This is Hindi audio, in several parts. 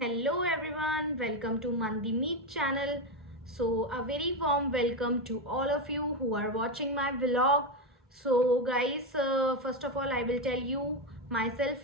Hello everyone, welcome to Mandi Meet channel. So a very warm welcome to all of you who are watching my vlog. So guys, first of all I will tell you myself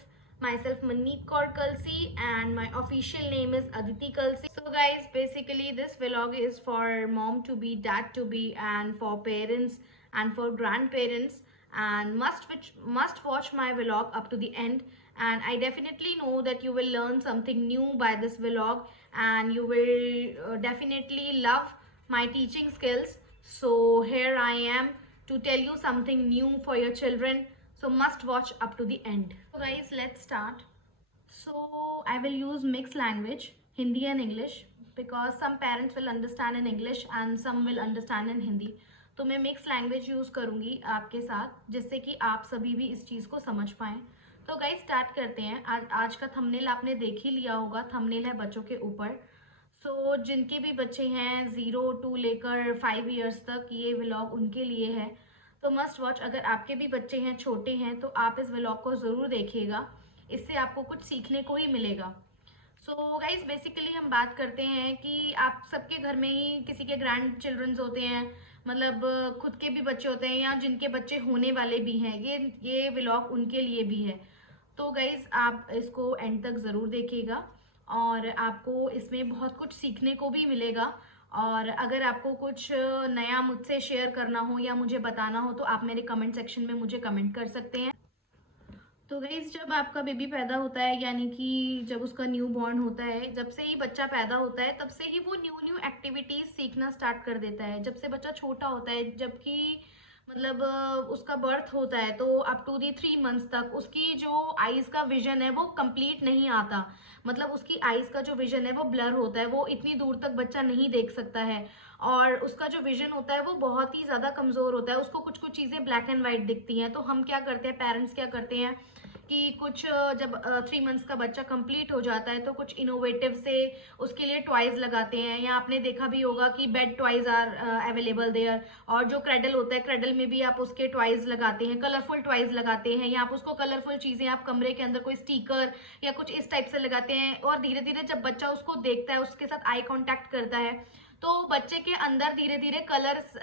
Manmeet Kaur Kalsi and my official name is Aditi Kalsi. So guys, basically this vlog is for mom to be, dad to be and for parents and for grandparents, and must watch my vlog up to the end. And I definitely know that you will learn something new by this vlog, and you will definitely love my teaching skills. So here I am to tell you something new for your children, so must watch up to the end. So guys, let's start. So I will use mixed language, Hindi and English, because some parents will understand in English and some will understand in Hindi. तो मैं मिक्स लैंग्वेज यूज़ करूँगी आपके साथ, जिससे कि आप सभी भी इस चीज़ को समझ पाएँ। तो गाइस स्टार्ट करते हैं। आज का थंबनेल आपने देख ही लिया होगा, थंबनेल है बच्चों के ऊपर। सो जिनके भी बच्चे हैं 0 to लेकर 5 years तक, ये व्लॉग उनके लिए है। तो मस्ट वॉच। अगर आपके भी बच्चे हैं, छोटे हैं, तो आप इस व्लॉग को ज़रूर देखिएगा, इससे आपको कुछ सीखने को ही मिलेगा। सो गाइज बेसिकली हम बात करते हैं कि आप सबके घर में ही किसी के ग्रैंड चिल्ड्रंस होते हैं, मतलब खुद के भी बच्चे होते हैं या जिनके बच्चे होने वाले भी हैं, ये व्लॉग उनके लिए भी है। तो गाइज आप इसको एंड तक ज़रूर देखिएगा और आपको इसमें बहुत कुछ सीखने को भी मिलेगा। और अगर आपको कुछ नया मुझसे शेयर करना हो या मुझे बताना हो तो आप मेरे कमेंट सेक्शन में मुझे कमेंट कर सकते हैं। तो गाइज जब आपका बेबी पैदा होता है, यानी कि जब उसका न्यू बॉर्न होता है, जब से ही बच्चा पैदा होता है तब से ही वो न्यू न्यू एक्टिविटीज सीखना स्टार्ट कर देता है। जब से बच्चा छोटा होता है, जबकि मतलब उसका बर्थ होता है, तो अप टू दी 3 months तक उसकी जो आईज का विजन है वो कंप्लीट नहीं आता। मतलब उसकी आईज का जो विजन है वो ब्लर होता है, वो इतनी दूर तक बच्चा नहीं देख सकता है। और उसका जो विजन होता है वो बहुत ही ज़्यादा कमज़ोर होता है, उसको कुछ कुछ चीज़ें ब्लैक एंड वाइट दिखती हैं। तो हम क्या करते हैं, पेरेंट्स क्या करते हैं कि कुछ जब 3 months का बच्चा कंप्लीट हो जाता है तो कुछ इनोवेटिव से उसके लिए टॉयज लगाते हैं। या आपने देखा भी होगा कि bed toys are available there, और जो क्रेडल होता है, क्रेडल में भी आप उसके टॉयज लगाते हैं, कलरफुल टॉयज लगाते हैं, या आप उसको कलरफुल चीज़ें आप कमरे के अंदर कोई स्टिकर या कुछ इस टाइप से लगाते हैं। और धीरे धीरे जब बच्चा उसको देखता है, उसके साथ आई कॉन्टैक्ट करता है, तो बच्चे के अंदर धीरे धीरे कलर्स,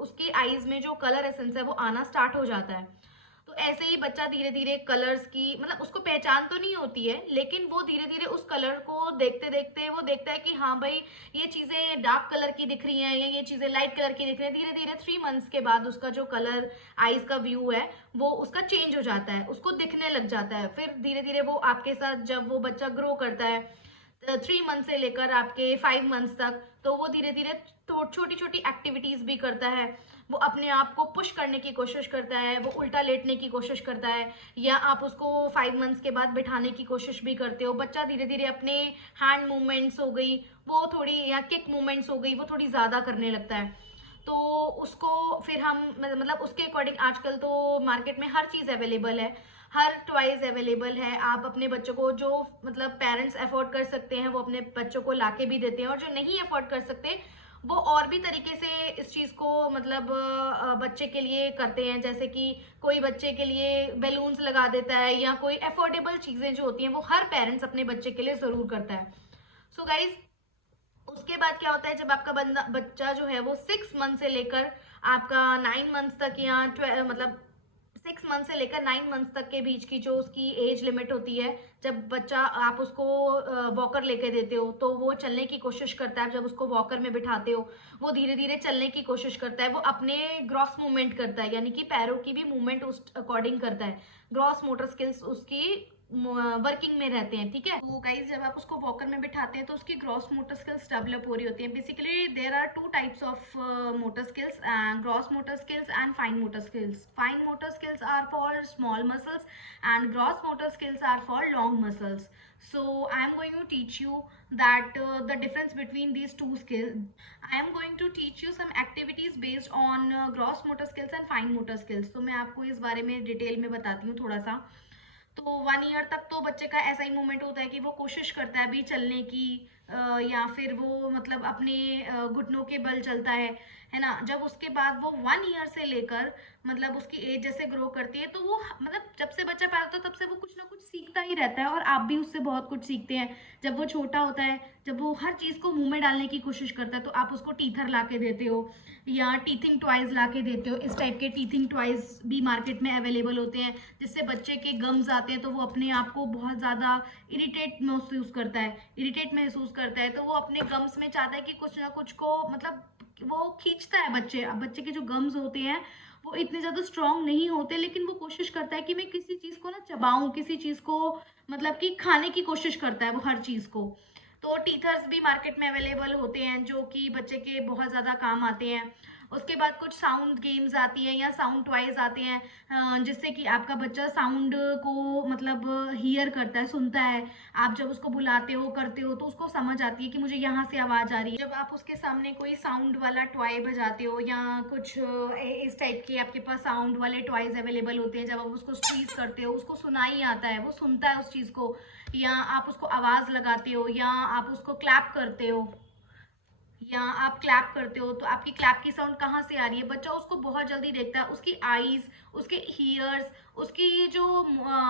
उसकी आईज में जो कलर एसेंस है वो आना स्टार्ट हो जाता है। तो ऐसे ही बच्चा धीरे धीरे कलर्स की, मतलब उसको पहचान तो नहीं होती है, लेकिन वो धीरे धीरे उस कलर को देखते देखते वो देखता है कि हाँ भाई ये चीज़ें डार्क कलर की दिख रही हैं या ये चीज़ें लाइट कलर की दिख रही हैं। धीरे धीरे 3 months के बाद उसका जो कलर आईज का व्यू है वो उसका चेंज हो जाता है, उसको दिखने लग जाता है। फिर धीरे धीरे वो आपके साथ जब वो बच्चा ग्रो करता है 3 months से लेकर आपके 5 months तक, तो वो धीरे धीरे छोटी छोटी एक्टिविटीज भी करता है। वो अपने आप को पुश करने की कोशिश करता है, वो उल्टा लेटने की कोशिश करता है, या आप उसको 5 months के बाद बिठाने की कोशिश भी करते हो। बच्चा धीरे धीरे अपने हैंड मूवमेंट्स हो गई वो थोड़ी, या किक मूवमेंट्स हो गई वो थोड़ी ज़्यादा करने लगता है। तो उसको फिर हम मतलब उसके अकॉर्डिंग, आजकल तो मार्केट में हर चीज़ अवेलेबल है, हर टॉयज अवेलेबल है। आप अपने बच्चों को, जो मतलब पेरेंट्स अफोर्ड कर सकते हैं वो अपने बच्चों को लाके भी देते हैं, और जो नहीं अफोर्ड कर सकते वो और भी तरीके से इस चीज़ को मतलब बच्चे के लिए करते हैं। जैसे कि कोई बच्चे के लिए बैलून्स लगा देता है, या कोई अफोर्डेबल चीज़ें जो होती हैं वो हर पेरेंट्स अपने बच्चे के लिए ज़रूर करता है। सो गाइज उसके बाद क्या होता है, जब आपका बच्चा जो है वो 6 months से लेकर आपका 9 months तक, या मतलब 6 months से लेकर 9 months तक के बीच की जो उसकी एज लिमिट होती है, जब बच्चा आप उसको वॉकर लेके देते हो तो वो चलने की कोशिश करता है। जब उसको वॉकर में बिठाते हो वो धीरे धीरे चलने की कोशिश करता है, वो अपने ग्रॉस मूवमेंट करता है, यानी कि पैरों की भी मूवमेंट उस अकॉर्डिंग करता है। ग्रॉस मोटर स्किल्स उसकी वर्किंग में रहते हैं, ठीक है। तो गाइज जब आप उसको वॉकर में बिठाते हैं तो उसकी ग्रॉस मोटर स्किल्स डेवलप हो रही होती हैं। Basically there are 2 types of motor skills, gross motor skills and fine motor skills. Fine motor skills are for small muscles and gross motor skills are for long muscles. So I am going to teach you that the difference between these two skills. I am going to teach you some activities based on gross motor skills and fine motor skills. तो मैं आपको इस बारे में डिटेल में बताती हूँ थोड़ा सा। तो 1 year तक तो बच्चे का ऐसा ही मूवमेंट होता है कि वो कोशिश करता है अभी चलने की, या फिर वो मतलब अपने घुटनों के बल चलता है ना। जब उसके बाद वो 1 ईयर से लेकर मतलब उसकी एज जैसे ग्रो करती है, तो वो मतलब जब से बच्चा पैदा होता है तब से वो कुछ ना कुछ सीखता ही रहता है, और आप भी उससे बहुत कुछ सीखते हैं। जब वो छोटा होता है, जब वो हर चीज़ को मुंह में डालने की कोशिश करता है, तो आप उसको टीथर ला के देते हो या टीथिंग टॉयज ला के देते हो। इस टाइप के टीथिंग टॉयज भी मार्केट में अवेलेबल होते हैं, जिससे बच्चे के गम्स आते हैं तो वो अपने आप को बहुत ज़्यादा इरिटेट महसूस करता है, तो वो अपने गम्स में चाहता है कि कुछ ना कुछ को मतलब वो खींचता है बच्चे। अब बच्चे के जो गम्स होते हैं वो इतने ज़्यादा स्ट्रांग नहीं होते, लेकिन वो कोशिश करता है कि मैं किसी चीज़ को ना चबाऊं, किसी चीज़ को मतलब कि खाने की कोशिश करता है वो हर चीज़ को। तो टीथर्स भी मार्केट में अवेलेबल होते हैं जो कि बच्चे के बहुत ज़्यादा काम आते हैं। उसके बाद कुछ साउंड गेम्स आती हैं या साउंड टॉयज आते हैं, जिससे कि आपका बच्चा साउंड को मतलब हियर करता है, सुनता है। आप जब उसको बुलाते हो करते हो तो उसको समझ आती है कि मुझे यहाँ से आवाज़ आ रही है। जब आप उसके सामने कोई साउंड वाला टॉय बजाते हो या कुछ इस टाइप के आपके पास साउंड वाले टॉयज अवेलेबल होते हैं, जब आप उसको स्क्वीज करते हो उसको सुनाई आता है, वो सुनता है उस चीज़ को, या आप उसको आवाज़ लगाते हो या आप उसको क्लैप करते हो, या आप क्लैप करते हो तो आपकी क्लैप की साउंड कहाँ से आ रही है, बच्चा उसको बहुत जल्दी देखता है। उसकी आईज, उसके हीयर्स, उसकी जो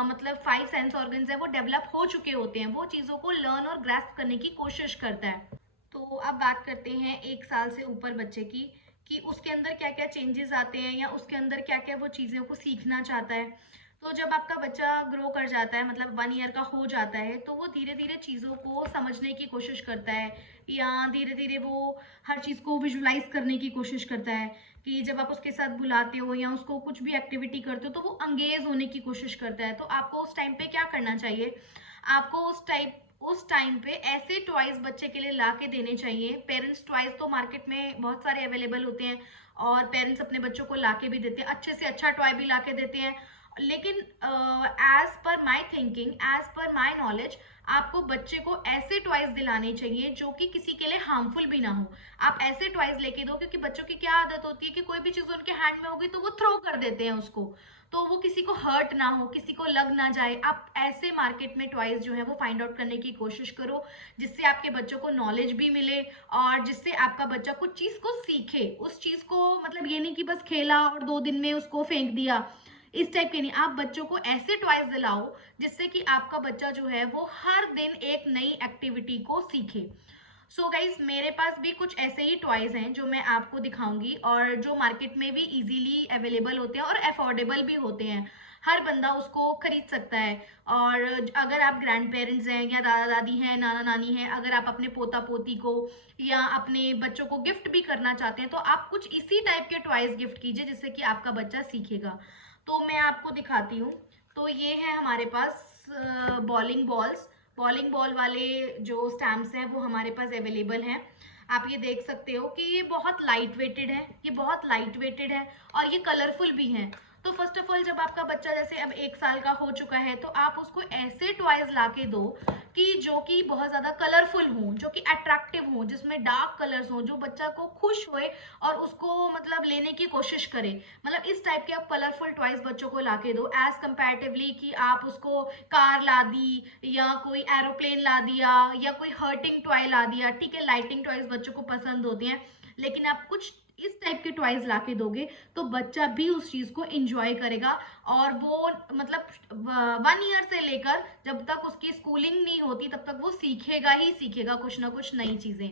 मतलब 5 सेंस ऑर्गन्स है वो डेवलप हो चुके होते हैं, वो चीज़ों को लर्न और ग्रैस्प करने की कोशिश करता है। तो अब बात करते हैं 1 साल से ऊपर बच्चे की, कि उसके अंदर क्या क्या चेंजेस आते हैं या उसके अंदर क्या क्या वो चीज़ों को सीखना चाहता है। तो जब आपका बच्चा ग्रो कर जाता है, मतलब 1 ईयर का हो जाता है, तो वो धीरे धीरे चीज़ों को समझने की कोशिश करता है, या धीरे धीरे वो हर चीज़ को विजुलाइज करने की कोशिश करता है। कि जब आप उसके साथ बुलाते हो या उसको कुछ भी एक्टिविटी करते हो तो वो अंगेज होने की कोशिश करता है। तो आपको उस टाइम पे क्या करना चाहिए, आपको उस टाइम पे ऐसे टॉयज बच्चे के लिए ला के देने चाहिए। पेरेंट्स टॉयज तो मार्केट में बहुत सारे अवेलेबल होते हैं, और पेरेंट्स अपने बच्चों को ला के भी देते हैं, अच्छे से अच्छा टॉय भी ला के देते हैं। लेकिन as per my thinking, as per my knowledge, आपको बच्चे को ऐसे टॉयज दिलाने चाहिए जो कि किसी के लिए हार्मफुल भी ना हो। आप ऐसे टॉयज लेके दो, क्योंकि बच्चों की क्या आदत होती है कि कोई भी चीज उनके हैंड में होगी तो वो थ्रो कर देते हैं उसको, तो वो किसी को हर्ट ना हो, किसी को लग ना जाए। आप ऐसे मार्केट में टॉयज जो है वो फाइंड आउट करने की कोशिश करो, जिससे आपके बच्चों को नॉलेज भी मिले और जिससे आपका बच्चा कुछ चीज को सीखे। उस चीज को मतलब ये नहीं कि बस खेला और 2 दिन में उसको फेंक दिया, इस टाइप के नहीं। आप बच्चों को ऐसे टॉयज दिलाओ जिससे कि आपका बच्चा जो है वो हर दिन एक नई एक्टिविटी को सीखे। सो गाइज, मेरे पास भी कुछ ऐसे ही टॉयज हैं जो मैं आपको दिखाऊंगी, और जो मार्केट में भी इजीली अवेलेबल होते हैं और अफोर्डेबल भी होते हैं। हर बंदा उसको खरीद सकता है। और अगर आप ग्रैंड पेरेंट्स हैं या दादा दादी हैं, नाना नानी हैं, अगर आप अपने पोता पोती को या अपने बच्चों को गिफ्ट भी करना चाहते हैं, तो आप कुछ इसी टाइप के टॉयज गिफ्ट कीजिए जिससे कि आपका बच्चा सीखेगा। तो मैं आपको दिखाती हूँ। तो ये है हमारे पास बॉलिंग बॉल्स। बॉलिंग बॉल वाले जो स्टैम्प्स हैं वो हमारे पास अवेलेबल हैं। आप ये देख सकते हो कि ये बहुत लाइट वेटेड है, ये बहुत लाइट वेटेड है और ये कलरफुल भी हैं। तो फर्स्ट ऑफ ऑल, जब आपका बच्चा जैसे अब 1 साल का हो चुका है, तो आप उसको ऐसे टॉयज ला के दो कि जो कि बहुत ज़्यादा कलरफुल हों, जो कि अट्रैक्टिव हों, जिसमें डार्क कलर्स हों, जो बच्चा को खुश होए और उसको मतलब लेने की कोशिश करे। मतलब इस टाइप के आप कलरफुल टॉयज बच्चों को ला के दो, एज कंपैरेटिवली कि आप उसको कार ला दी या कोई एरोप्लेन ला दिया या कोई हर्टिंग टॉय ला दिया। ठीक है, लाइटिंग टॉयज बच्चों को पसंद होते हैं, लेकिन आप कुछ इस टाइप के टॉयज ला के दोगे तो बच्चा भी उस चीज को एंजॉय करेगा। और वो मतलब 1 ईयर से लेकर जब तक उसकी स्कूलिंग नहीं होती तब तक वो सीखेगा ही सीखेगा कुछ ना कुछ नई चीजें।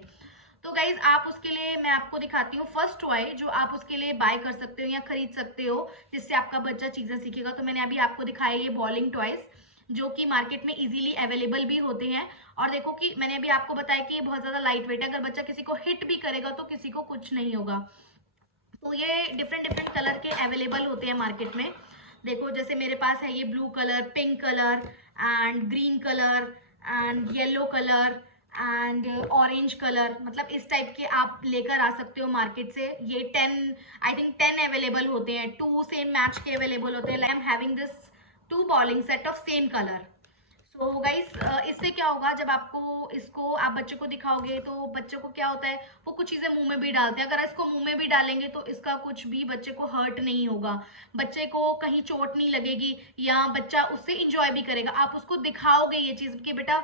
तो गाइज, आप उसके लिए मैं आपको दिखाती हूँ फर्स्ट टॉय जो आप उसके लिए बाय कर सकते हो या खरीद सकते हो, जिससे आपका बच्चा चीजें सीखेगा। तो मैंने अभी आपको दिखाया ये बॉलिंग टॉयज, जो कि मार्केट में इजीली अवेलेबल भी होते हैं। और देखो कि मैंने अभी आपको बताया कि ये बहुत ज्यादा लाइट वेट है, अगर बच्चा किसी को हिट भी करेगा तो किसी को कुछ नहीं होगा। तो ये डिफरेंट डिफरेंट कलर के अवेलेबल होते हैं मार्केट में। देखो, जैसे मेरे पास है ये blue colour, pink colour and green colour and yellow colour and orange colour, मतलब इस टाइप के आप लेकर आ सकते हो मार्केट से। ये 10, आई थिंक 10 अवेलेबल होते हैं, 2 सेम मैच के अवेलेबल होते हैं। आई am having this 2 bowling set of same colour. So guys, इससे क्या होगा, जब आपको इसको आप बच्चे को दिखाओगे तो बच्चे को क्या होता है, वो कुछ चीजें मुंह में भी डालते हैं। अगर इसको मुंह में भी डालेंगे तो इसका कुछ भी बच्चे को हर्ट नहीं होगा, बच्चे को कहीं चोट नहीं लगेगी, या बच्चा उससे इंजॉय भी करेगा। आप उसको दिखाओगे ये चीज कि बेटा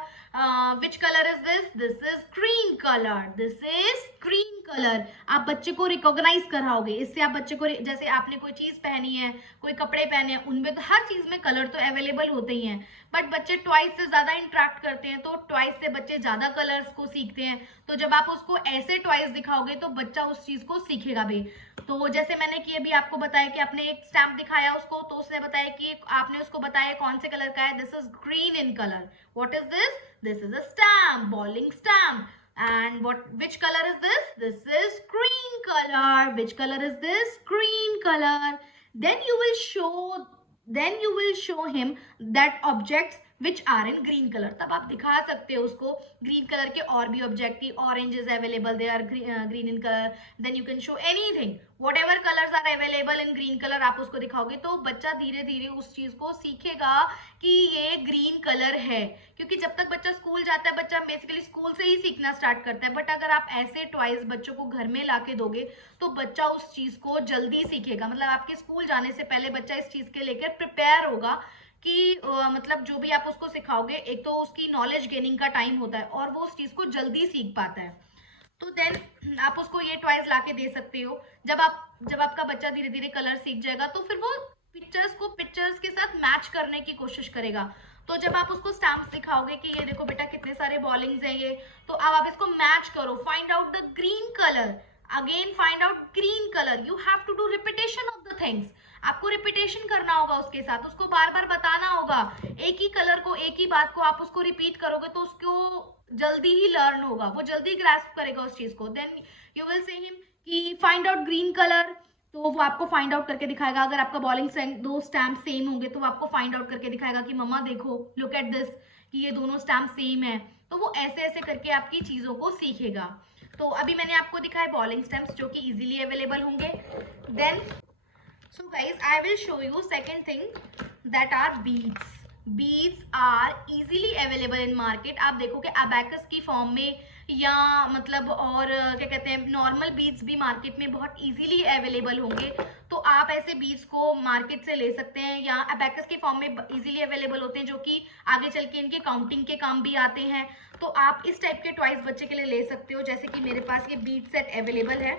विच colour is this is green colour, this is green colour. आप बच्चे को रिकॉग्नाइज कराओगे, इससे आप बच्चे को, जैसे आपने कोई चीज पहनी है, कोई कपड़े पहने हैं, उनमें तो हर चीज में कलर तो अवेलेबल होते ही हैं, बट बच्चे टॉयज से ज्यादा इंटरेक्ट करते हैं, तो टॉयज से बच्चे ज्यादा कलर्स को सीखते हैं। तो जब आप उसको ऐसे टॉयज दिखाओगे तो बच्चा उस चीज को सीखेगा भी। तो जैसे मैंने कि अभी आपको बताया कि आपने एक स्टैम्प दिखाया उसको, तो उसने बताया कि आपने उसको बताया कौन से कलर का है, this is green in colour. What is this is a stamp, bowling stamp. And which color is this? This is green color. Which color is this? Green color. Then you will show him that objects which are in green color. तब आप दिखा सकते हो उसको ग्रीन कलर के और भी ऑब्जेक्ट की, orange is available, they are green in colour, then you can show anything, whatever colours are available in green colour, आप उसको दिखाओगे तो बच्चा धीरे धीरे उस चीज को सीखेगा कि ये ग्रीन कलर है। क्योंकि जब तक बच्चा स्कूल जाता है, बच्चा बेसिकली स्कूल से ही सीखना स्टार्ट करता है, बट अगर आप ऐसे टॉयज बच्चों को घर में ला के दोगे तो बच्चा उस चीज को जल्दी सीखेगा। मतलब आपके स्कूल जाने से पहले बच्चा इस चीज के लेकर प्रिपेयर होगा कि मतलब जो भी आप उसको सिखाओगे, एक तो उसकी नॉलेज गेनिंग का टाइम होता है और वो उस चीज को जल्दी सीख पाता है। तो देन आप उसको ये टॉयज ला के दे सकते हो। जब आपका बच्चा धीरे धीरे कलर सीख जाएगा तो फिर वो पिक्चर्स के साथ मैच करने की कोशिश करेगा। तो जब आप उसको स्टैम्प सिखाओगे कि ये देखो बेटा कितने सारे बॉलिंग्स हैं ये, तो अब आप इसको मैच करो, find out the green colour, again find out green colour, you have to do repetition of the things. आपको रिपीटेशन करना होगा उसके साथ, उसको बार बार बताना होगा, एक ही कलर को, एक ही बात को आप उसको रिपीट करोगे तो उसको जल्दी ही लर्न होगा, वो जल्दी ग्रास्प करेगा उस चीज को। Then you will say him कि फाइंड आउट ग्रीन कलर, तो वो आपको फाइंड आउट करके दिखाएगा। अगर आपका बॉलिंग दो स्टैम्प सेम होंगे तो वो आपको फाइंड आउट करके दिखाएगा कि मम्मा देखो, लुक एट दिस, कि ये दोनों स्टैम्प सेम है। तो वो ऐसे ऐसे करके आपकी चीजों को सीखेगा। तो अभी मैंने आपको दिखाए बॉलिंग स्टैम्प्स जो कि इजीली अवेलेबल होंगे। Then so guys, I will show you second thing that are beads. Beads are easily available in market. आप देखोगे abacus की फॉर्म में, या मतलब और क्या कहते हैं, नॉर्मल बीड्स भी मार्केट में बहुत इजीली अवेलेबल होंगे। तो आप ऐसे बीड्स को मार्केट से ले सकते हैं, या अबैकस के फॉर्म में इजीली अवेलेबल होते हैं जो कि आगे चल के इनके काउंटिंग के काम भी आते हैं। तो आप इस टाइप के टॉयज बच्चे के लिए ले सकते हो। जैसे कि मेरे पास ये बीड सेट अवेलेबल है,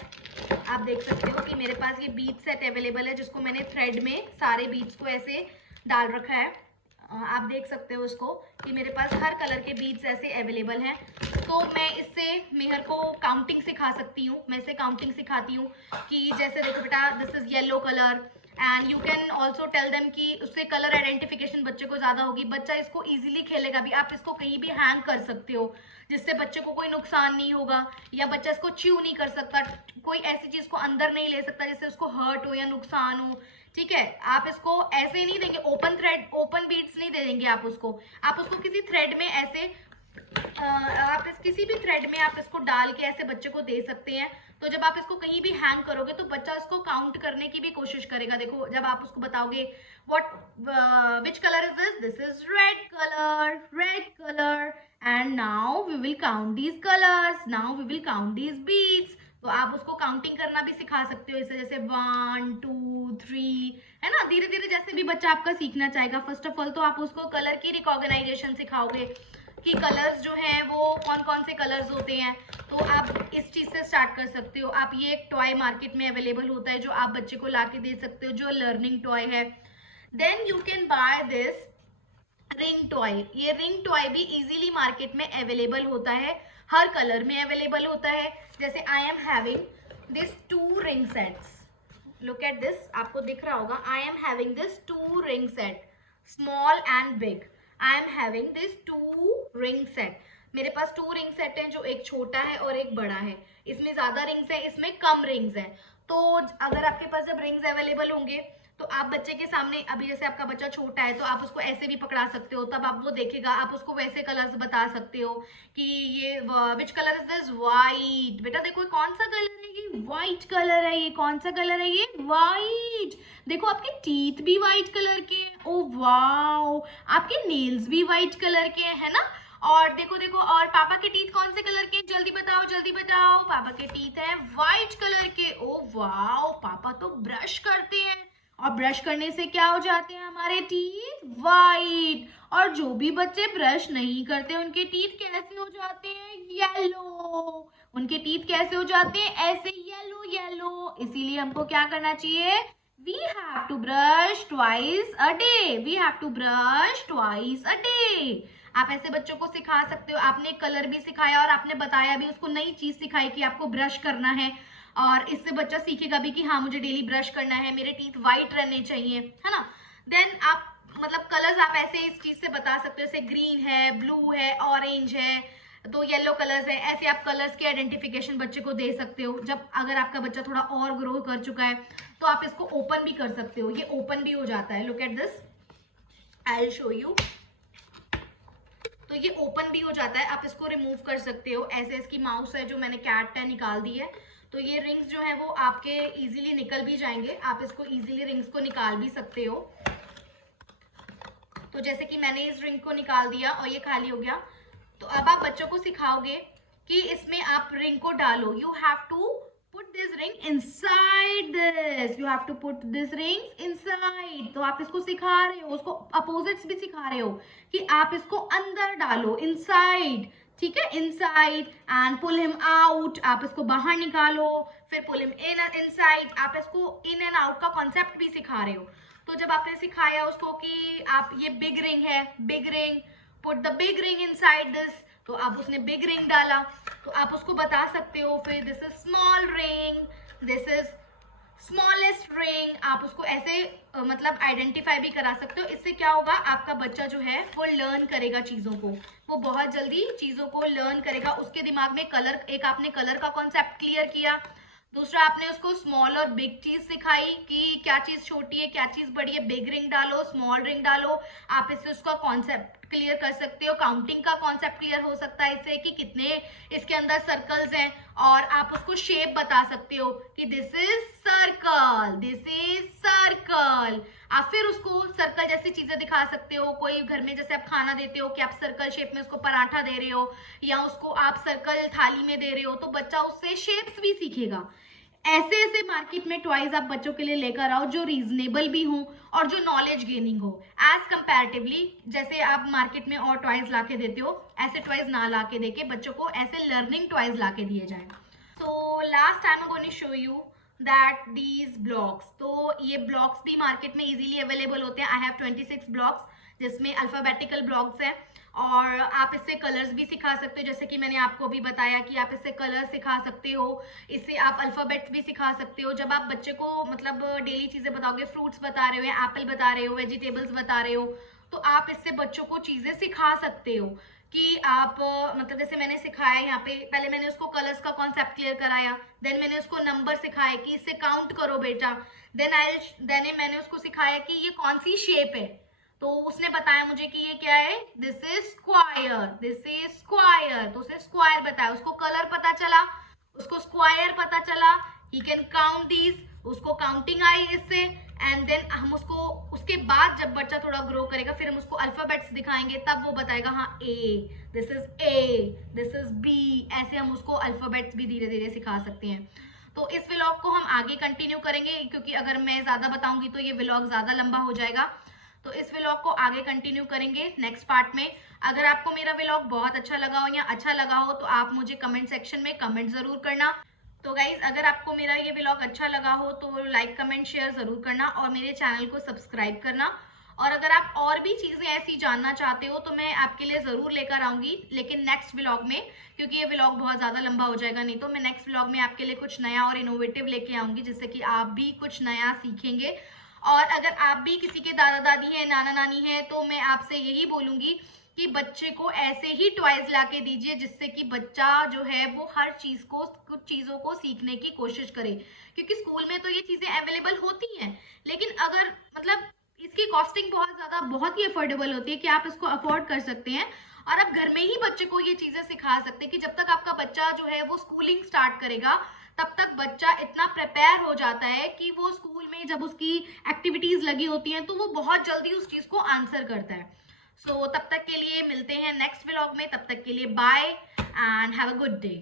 आप देख सकते हो कि मेरे पास ये बीड सेट अवेलेबल है जिसको मैंने थ्रेड में सारे बीड्स को ऐसे डाल रखा है। आप देख सकते हो इसको कि मेरे पास हर कलर के बीड्स ऐसे अवेलेबल हैं। तो मैं इससे मेहर को काउंटिंग सिखा सकती हूँ, मैं इसे काउंटिंग सिखाती हूँ कि जैसे देखो बेटा this is yellow colour, and you can also tell them कि उससे कलर आइडेंटिफिकेशन बच्चे को ज़्यादा होगी, बच्चा इसको इजीली खेलेगा भी। आप इसको कहीं भी हैंग कर सकते हो जिससे बच्चे को कोई नुकसान नहीं होगा, या बच्चा इसको च्यू नहीं कर सकता, कोई ऐसी चीज़ को अंदर नहीं ले सकता जिससे उसको हर्ट हो या नुकसान हो। ठीक है, आप इसको ऐसे नहीं देंगे, ओपन बीड्स नहीं दे देंगे आप उसको किसी थ्रेड में ऐसे आप किसी भी थ्रेड में आप इसको डाल के ऐसे बच्चे को दे सकते हैं। तो जब आप इसको कहीं भी हैंग करोगे तो बच्चा इसको काउंट करने की भी कोशिश करेगा। देखो जब आप उसको बताओगे which colour is this is red colour, and now we will count these colours, now we will count these beads. तो आप उसको काउंटिंग करना भी सिखा सकते हो इसे, जैसे 1 2 3, है ना। धीरे धीरे जैसे भी बच्चा आपका सीखना चाहेगा। फर्स्ट ऑफ ऑल तो आप उसको कलर की रिकॉग्नाइजेशन सिखाओगे कि कलर्स जो हैं वो कौन कौन से कलर्स होते हैं। तो आप इस चीज़ से स्टार्ट कर सकते हो। आप ये एक टॉय मार्केट में अवेलेबल होता है जो आप बच्चे को ला के दे सकते हो, जो लर्निंग टॉय है। Then you can buy this ring toy. ये रिंग टॉय भी इजीली मार्केट में अवेलेबल होता है, हर कलर में अवेलेबल होता है। जैसे I am having this 2 ring sets, look at this, आपको दिख रहा होगा। I am having this 2 ring set, small and big. I am having this 2 ring set. मेरे पास 2 रिंग सेट हैं, जो एक छोटा है और एक बड़ा है। इसमें ज्यादा रिंग्स है, इसमें कम रिंग्स है। तो अगर आपके पास जब रिंग्स अवेलेबल होंगे तो आप बच्चे के सामने, अभी जैसे आपका बच्चा छोटा है तो आप उसको ऐसे भी पकड़ा सकते हो, तब आप वो देखेगा, आप उसको वैसे कलर्स बता सकते हो कि ये विच कलर इज दिस, वाइट। बेटा देखो कौन सा कलर है, ये वाइट कलर है। ये कौन सा कलर है, ये वाइट। देखो आपके टीथ भी वाइट कलर के हैं, ओ वाओ, आपके नेल्स भी वाइट कलर के हैं, है ना। और देखो देखो, और पापा के टीथ कौन से कलर के? जल्दी बताओ जल्दी बताओ। पापा के टीथ हैं व्हाइट कलर के। ओ वाओ, पापा तो ब्रश करते हैं और ब्रश करने से क्या हो जाते हैं हमारे टीथ? व्हाइट। और जो भी बच्चे ब्रश नहीं करते उनके टीथ कैसे हो जाते हैं? येलो। उनके टीथ कैसे हो जाते हैं? ऐसे येलो येलो। इसीलिए हमको क्या करना चाहिए? We have to brush twice a day. We have to brush twice a day. आप ऐसे बच्चों को सिखा सकते हो। आपने कलर भी सिखाया और आपने बताया भी, उसको नई चीज सिखाई कि आपको ब्रश करना है, और इससे बच्चा सीखेगा भी कि हाँ मुझे डेली ब्रश करना है, मेरे टीथ वाइट रहने चाहिए, है ना। देन आप मतलब कलर्स आप ऐसे इस चीज से बता सकते हो, जैसे ग्रीन है, ब्लू है, ऑरेंज है, तो येलो कलर्स है। ऐसे आप कलर्स की आइडेंटिफिकेशन बच्चे को दे सकते हो। जब अगर आपका बच्चा थोड़ा और ग्रो कर चुका है तो आप इसको ओपन भी कर सकते हो। ये ओपन भी हो जाता है। Look at this, I will show you. तो ये ओपन भी हो जाता है, आप इसको रिमूव कर सकते हो। ऐसे इसकी माउस है जो मैंने कैट है निकाल दी है, तो ये रिंग्स जो है वो आपके इजीली निकल भी जाएंगे। आप इसको इजीली रिंग्स को निकाल भी सकते हो। तो जैसे कि मैंने इस रिंग को निकाल दिया और ये खाली हो गया, तो अब आप बच्चों को सिखाओगे कि इसमें आप रिंग को डालो। You have to put this ring inside this, you have to put this ring inside. तो आप इसको सिखा रहे हो, उसको अपोजिट्स भी सिखा रहे हो कि आप इसको अंदर डालो, इनसाइड, ठीक है, inside, and pull him out, आप इसको बाहर निकालो, फिर पुल हिम इन इनसाइड। आप इसको इन एंड आउट का कॉन्सेप्ट भी सिखा रहे हो। तो जब आपने सिखाया उसको कि आप ये बिग रिंग है, big ring, put the big ring inside this, तो आप उसने बिग रिंग डाला, तो आप उसको बता सकते हो फिर this is small ring, this is smallest ring. आप उसको ऐसे मतलब आइडेंटिफाई भी करा सकते हो। इससे क्या होगा, आपका बच्चा जो है वो लर्न करेगा चीजों को, वो बहुत जल्दी चीजों को लर्न करेगा। उसके दिमाग में कलर, एक आपने कलर का कॉन्सेप्ट क्लियर किया, दूसरा आपने उसको स्मॉल और बिग चीज सिखाई कि क्या चीज छोटी है क्या चीज बड़ी है, बिग रिंग डालो, स्मॉल रिंग डालो। आप इससे उसका कॉन्सेप्ट क्लियर कर सकते हो। काउंटिंग का कॉन्सेप्ट क्लियर हो सकता है इससे कि कितने इसके अंदर सर्कल्स हैं, और आप उसको शेप बता सकते हो कि this is circle, this is circle. आप फिर उसको सर्कल जैसी चीजें दिखा सकते हो। कोई घर में जैसे आप खाना देते हो कि आप सर्कल शेप में उसको पराठा दे रहे हो, या उसको आप सर्कल थाली में दे रहे हो, तो बच्चा उससे शेप्स भी सीखेगा। ऐसे ऐसे मार्केट में टॉयज आप बच्चों के लिए लेकर आओ जो रीजनेबल भी हो और जो नॉलेज गेनिंग हो। एज कंपैरेटिवली जैसे आप मार्केट में और टॉयज ला के देते हो, ऐसे टॉयज ना ला के देके बच्चों को ऐसे लर्निंग टॉयज ला के दिए जाए। So last time I going to show you that these blocks, तो ये ब्लॉक्स भी मार्केट में इजीली अवेलेबल होते हैं। आई हैव 26 ब्लॉक्स जिसमें अल्फाबेटिकल ब्लॉक्स हैं, और आप इससे कलर्स भी सिखा सकते हो। जैसे कि मैंने आपको भी बताया कि आप इससे कलर सिखा सकते हो, इससे आप अल्फाबेट्स भी सिखा सकते हो। जब आप बच्चे को मतलब डेली चीजें बताओगे, फ्रूट्स बता रहे हो, एप्पल बता रहे हो, वेजिटेबल्स बता रहे हो, तो आप इससे बच्चों को चीजें सिखा सकते हो कि आप मतलब जैसे मैंने सिखाया यहाँ पे, पहले मैंने उसको कलर्स का कॉन्सेप्ट क्लियर कराया, देन मैंने उसको नंबर सिखाया कि इससे काउंट करो बेटा, देन मैंने उसको सिखाया कि ये कौन सी शेप है, तो उसने बताया मुझे कि ये क्या है, this is square, this is square, तो उसे स्क्वायर बताया। उसको कलर पता चला, उसको स्क्वायर पता चला, ही कैन काउंट दीज, उसको काउंटिंग आई इससे। एंड देन हम उसको, उसके बाद जब बच्चा थोड़ा ग्रो करेगा फिर हम उसको अल्फाबेट्स दिखाएंगे, तब वो बताएगा हाँ A, this is A, this is B. ऐसे हम उसको अल्फाबेट्स भी धीरे धीरे सिखा सकते हैं। तो इस व्लॉग को हम आगे कंटिन्यू करेंगे, क्योंकि अगर मैं ज्यादा बताऊंगी तो ये व्लॉग ज्यादा लंबा हो जाएगा। तो इस व्लॉग को आगे कंटिन्यू करेंगे नेक्स्ट पार्ट में। अगर आपको मेरा व्लॉग बहुत अच्छा लगा हो या अच्छा लगा हो तो आप मुझे कमेंट सेक्शन में कमेंट जरूर करना। तो गाइज अगर आपको मेरा ये व्लॉग अच्छा लगा हो तो लाइक कमेंट शेयर जरूर करना और मेरे चैनल को सब्सक्राइब करना। और अगर आप और भी चीजें ऐसी जानना चाहते हो तो मैं आपके लिए जरूर लेकर आऊंगी, लेकिन नेक्स्ट व्लॉग में, क्योंकि ये व्लॉग बहुत ज्यादा लंबा हो जाएगा। नहीं तो मैं नेक्स्ट व्लॉग में आपके लिए कुछ नया और इनोवेटिव लेके आऊंगी, जिससे कि आप भी कुछ नया सीखेंगे। और अगर आप भी किसी के दादा दादी हैं, नाना नानी हैं, तो मैं आपसे यही बोलूंगी कि बच्चे को ऐसे ही टॉयज ला के दीजिए जिससे कि बच्चा जो है वो हर चीज को, कुछ चीजों को सीखने की कोशिश करे। क्योंकि स्कूल में तो ये चीजें अवेलेबल होती हैं, लेकिन अगर मतलब इसकी कॉस्टिंग बहुत ज्यादा, बहुत ही अफोर्डेबल होती है कि आप इसको अफोर्ड कर सकते हैं, और आप घर में ही बच्चे को ये चीजें सिखा सकते हैं कि जब तक आपका बच्चा जो है वो स्कूलिंग स्टार्ट करेगा तब तक बच्चा इतना प्रिपेयर हो जाता है कि वो स्कूल में जब उसकी एक्टिविटीज लगी होती हैं तो वो बहुत जल्दी उस चीज को आंसर करता है। सो तब तक के लिए मिलते हैं नेक्स्ट व्लॉग में, तब तक के लिए bye and have a good day.